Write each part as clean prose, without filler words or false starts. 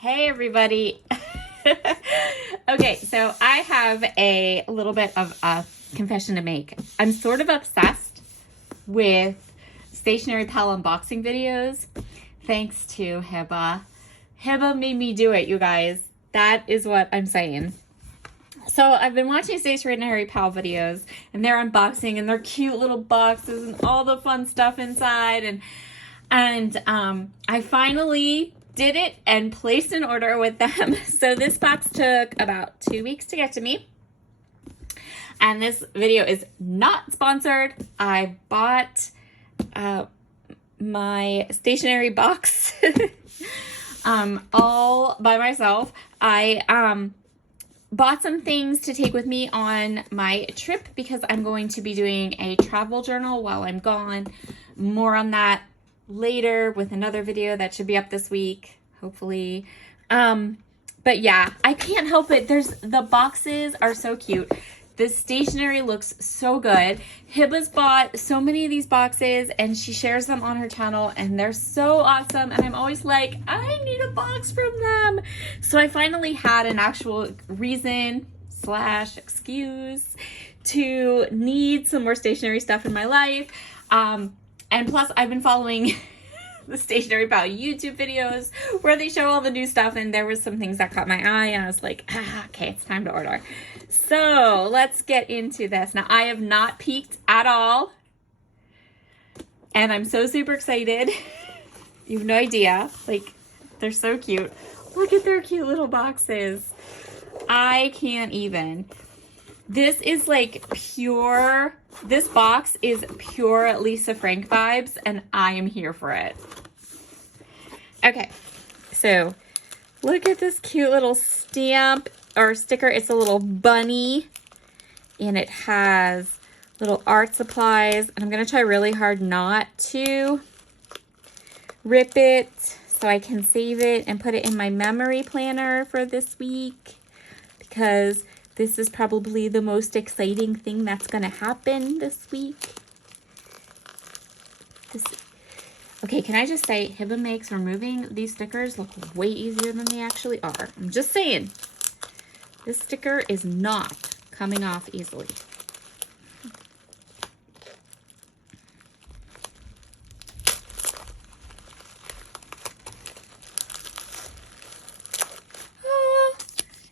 Hey everybody. Okay, so I have a little bit of a confession to make. I'm sort of obsessed with stationery pal unboxing videos thanks to Hiba. Hiba made me do it, you guys. That is what I'm saying. So I've been watching stationery pal videos and they're unboxing and they're cute little boxes and all the fun stuff inside, and I finally did it and placed an order with them. So this box took about 2 weeks to get to me. And this video is not sponsored. I bought my stationery box all by myself. I bought some things to take with me on my trip because I'm going to be doing a travel journal while I'm gone. More on that later with another video that should be up this week, hopefully. But yeah, I can't help it. The boxes are so cute. The stationery looks so good. Hiba's bought so many of these boxes and she shares them on her channel and they're so awesome. And I'm always like, I need a box from them. So I finally had an actual reason / excuse to need some more stationery stuff in my life. And plus, I've been following the Stationery Pal YouTube videos where they show all the new stuff, and there was some things that caught my eye, and I was like, okay, it's time to order. So let's get into this. Now, I have not peeked at all, and I'm so super excited. You have no idea. Like, they're so cute. Look at their cute little boxes. I can't even. This is like pure, this box is pure Lisa Frank vibes, and I am here for it. Okay, so look at this cute little stamp or sticker. It's a little bunny, and it has little art supplies, and I'm going to try really hard not to rip it so I can save it and put it in my memory planner for this week, because this is probably the most exciting thing that's going to happen this week. Okay, can I just say, Hiba makes removing these stickers look way easier than they actually are. I'm just saying, this sticker is not coming off easily.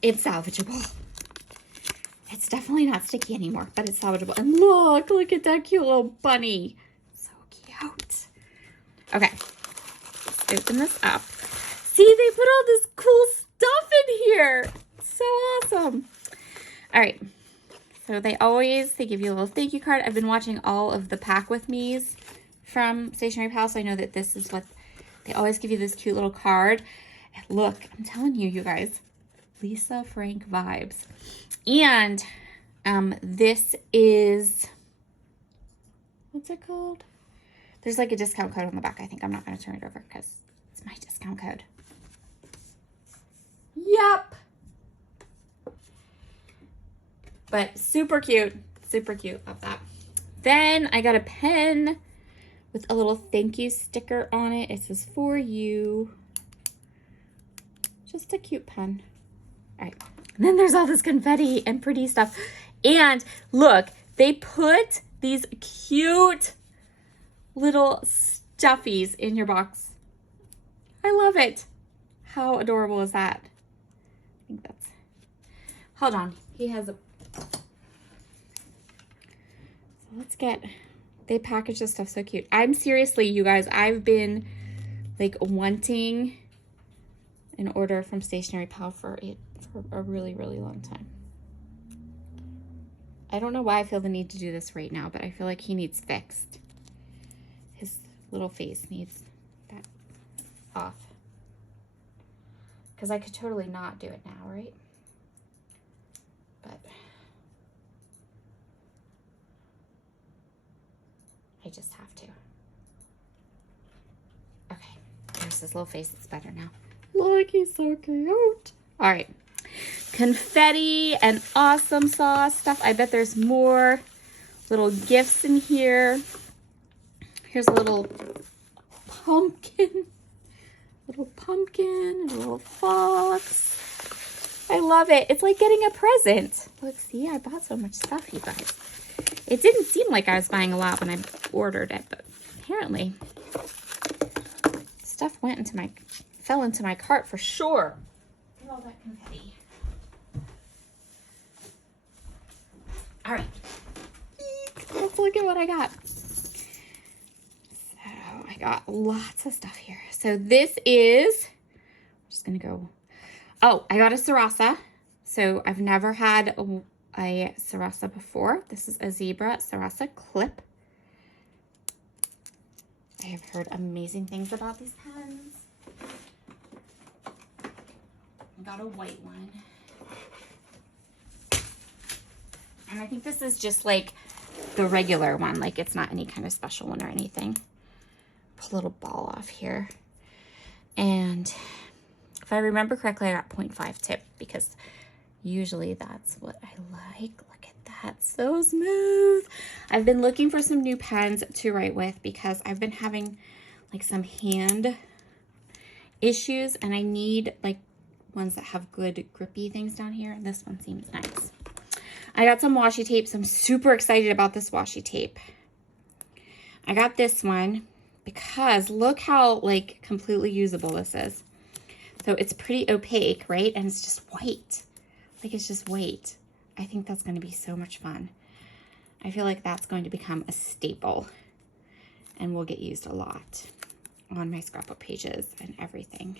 It's salvageable. It's definitely not sticky anymore, but it's salvageable. And look at that cute little bunny. So cute. Okay, let's open this up. See, they put all this cool stuff in here. So awesome. All right, so they give you a little thank you card. I've been watching all of the Pack With Me's from Stationery Pal, so I know that this is what they always give you, this cute little card. And look, I'm telling you, you guys, Lisa Frank vibes. And this is, what's it called? There's like a discount code on the back. I think I'm not going to turn it over because it's my discount code. Yep. But super cute. Super cute. Love that. Then I got a pen with a little thank you sticker on it. It says for you. Just a cute pen. All right. And then there's all this confetti and pretty stuff. And look, they put these cute little stuffies in your box. I love it. How adorable is that? I think that's, hold on. He has a, so let's get, they package this stuff so cute. I'm seriously, you guys, I've been like wanting an order from Stationery Pal for a really, really long time. I don't know why I feel the need to do this right now, but I feel like he needs fixed. His little face needs that off. Because I could totally not do it now, right? But I just have to. Okay, there's his little face. It's better now. Look, he's so cute. All right. Confetti and awesome sauce stuff. I bet there's more little gifts in here. Here's a little pumpkin Little pumpkin and a little fox. I love it. It's like getting a present. Look, see, I bought so much stuff, you guys. It didn't seem like I was buying a lot when I ordered it, but apparently stuff fell into my cart for sure. Look at all that confetti. All right, let's look at what I got. So I got lots of stuff here. So this is, I'm just gonna go, oh, I got a Sarasa. So I've never had a Sarasa before. This is a zebra Sarasa clip. I have heard amazing things about these pens. I got a white one. And I think this is just like the regular one. Like it's not any kind of special one or anything. Pull a little ball off here. And if I remember correctly, I got 0.5 tip because usually that's what I like. Look at that, so smooth. I've been looking for some new pens to write with because I've been having like some hand issues and I need like ones that have good grippy things down here. And this one seems nice. I got some washi tape, so I'm super excited about this washi tape. I got this one because look how like completely usable this is. So it's pretty opaque, right? And it's just white. Like it's just white. I think that's going to be so much fun. I feel like that's going to become a staple and will get used a lot on my scrapbook pages and everything.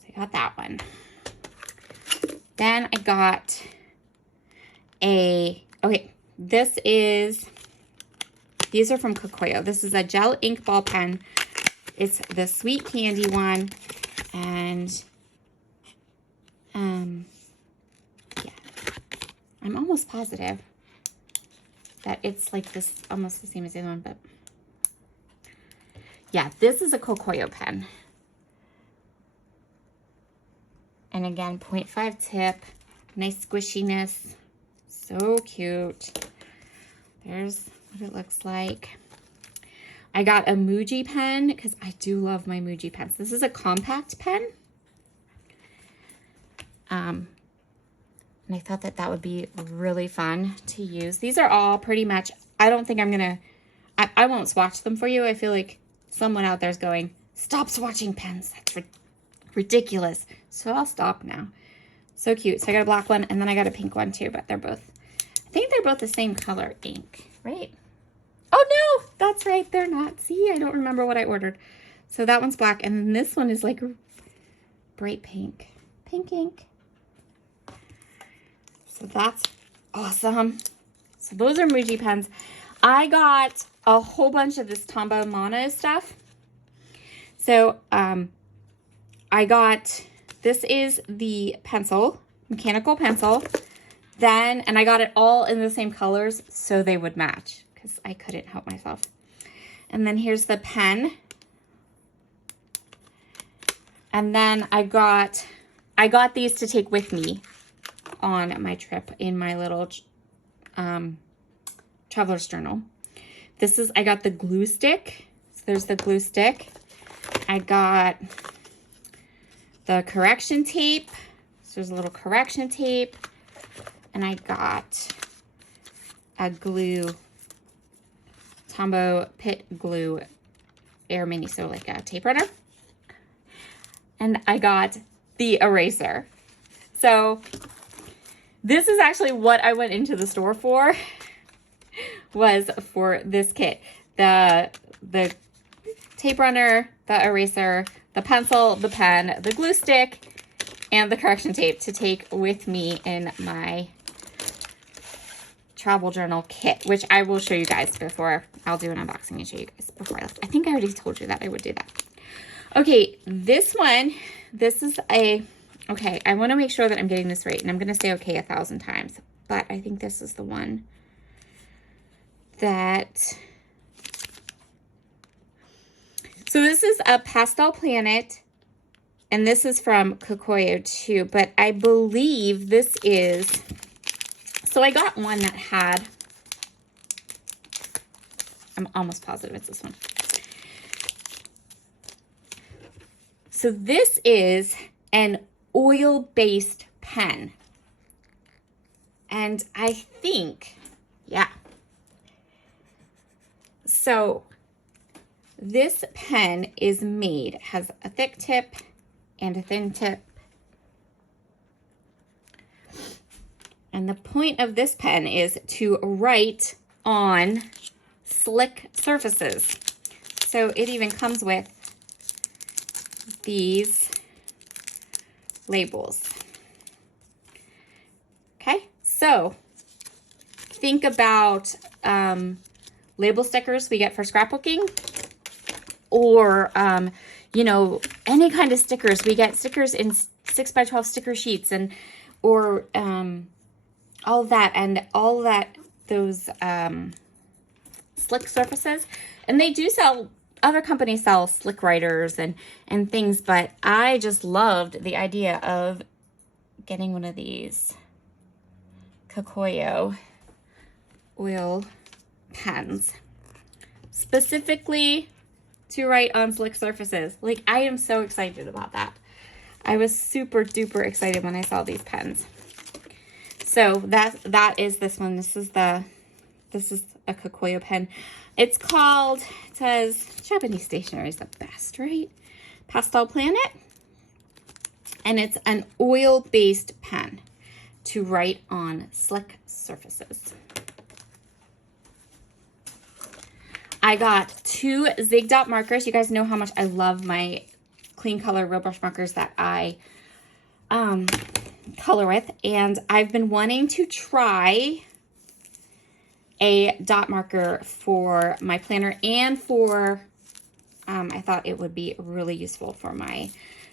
So I got that one. Then I got these are from Kokoyo. This is a gel ink ball pen. It's the sweet candy one. And, yeah, I'm almost positive that it's like this, almost the same as the other one, but yeah, this is a Kokoyo pen. And again, 0.5 tip, nice squishiness, so cute. There's what it looks like. I got a Muji pen because I do love my Muji pens. This is a compact pen. And I thought that that would be really fun to use. These are all pretty much, I don't think I'm gonna, I won't swatch them for you. I feel like someone out there's going, stop swatching pens. That's ridiculous. So I'll stop now. So cute. So I got a black one and then I got a pink one too, but they're both, I think they're both the same color ink, right? Oh no, that's right. They're not. See, I don't remember what I ordered. So that one's black and then this one is like bright pink, pink ink. So that's awesome. So those are Muji pens. I got a whole bunch of this Tombow Mono stuff. So, I got, this is the pencil, mechanical pencil, then, and I got it all in the same colors so they would match because I couldn't help myself. And then here's the pen. And then I got these to take with me on my trip in my little traveler's journal. I got the glue stick. So there's the glue stick. I got the correction tape. So there's a little correction tape. And I got a glue, Tombow Pit Glue Air Mini, so like a tape runner. And I got the eraser. So this is actually what I went into the store for, was for this kit. The tape runner, the eraser, the pencil, the pen, the glue stick, and the correction tape to take with me in my travel journal kit, which I will show you guys before. I'll do an unboxing and show you guys before I left. I think I already told you that I would do that. Okay, this one, this is a, okay, I want to make sure that I'm getting this right, and I'm going to say okay 1,000 times, but I think this is the one that, so this is a Pastel Planet, and this is from Kokoyo too, but I believe this is, so I got one that had, I'm almost positive it's this one. So this is an oil-based pen. And I think, yeah. So this pen is made, has a thick tip and a thin tip. And the point of this pen is to write on slick surfaces. So it even comes with these labels. Okay, so think about label stickers we get for scrapbooking, or you know, any kind of stickers. We get stickers in 6x12 sticker sheets, and or all that, and all that, those slick surfaces. And they do sell, other companies sell slick writers and things, but I just loved the idea of getting one of these Kokoyo oil pens, specifically to write on slick surfaces. Like, I am so excited about that. I was super duper excited when I saw these pens. So that is this one. This is a Kokoyo pen. It's called, it says, Japanese stationery is the best, right? Pastel Planet. And it's an oil-based pen to write on slick surfaces. I got 2 Zig Dot markers. You guys know how much I love my clean color real brush markers that I color with. And I've been wanting to try a dot marker for my planner and for, I thought it would be really useful for my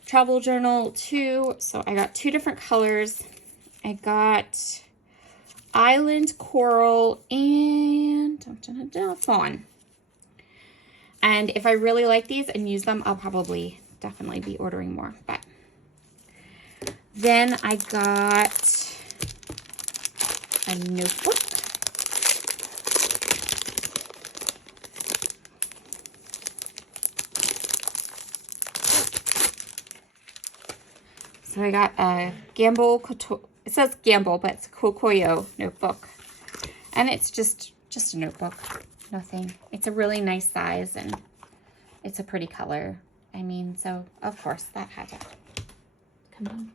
travel journal too. So I got 2 different colors. I got Island Coral and Fawn. And if I really like these and use them, I'll probably definitely be ordering more. But then I got a notebook. So I got a it says Gamble, but it's a Kokoyo notebook. And it's just a notebook. Nothing. It's a really nice size and it's a pretty color. I mean, so of course that had to come home.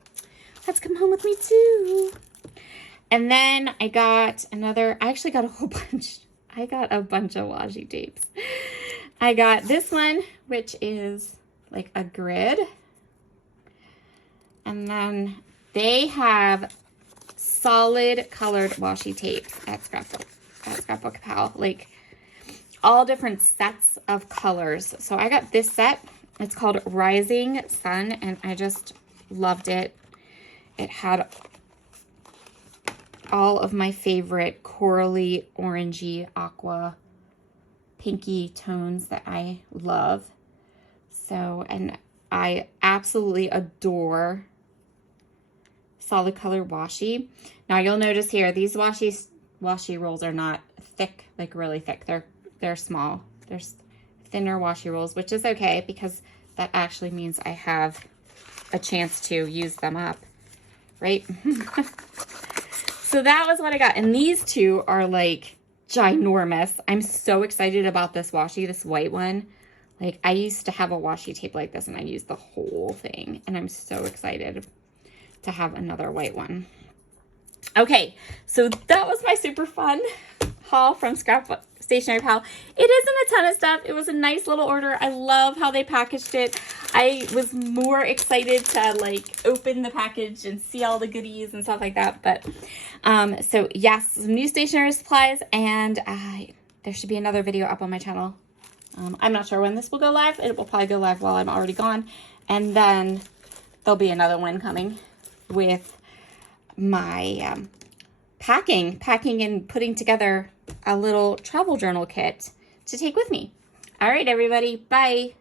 Let's come home with me too. And then I got another, I actually got a whole bunch. I got a bunch of washi tapes. I got this one, which is like a grid. And then they have solid colored washi tapes at Scrapbook Pal. Like, all different sets of colors. So I got this set. It's called Rising Sun, and I just loved it. It had all of my favorite corally, orangey, aqua, pinky tones that I love. So, and I absolutely adore solid color washi. Now you'll notice here, these washi rolls are not thick, like really thick. They're small. There's thinner washi rolls, which is okay because that actually means I have a chance to use them up, right? So that was what I got. And these 2 are like ginormous. I'm so excited about this washi, this white one. Like, I used to have a washi tape like this and I used the whole thing. And I'm so excited to have another white one. Okay, so that was my super fun haul from Scrapbook Stationery Pal. It isn't a ton of stuff. It was a nice little order. I love how they packaged it. I was more excited to like open the package and see all the goodies and stuff like that. But so yes, some new stationery supplies, and there should be another video up on my channel. I'm not sure when this will go live. It will probably go live while I'm already gone, and then there'll be another one coming with my packing and putting together a little travel journal kit to take with me. All right, everybody. Bye.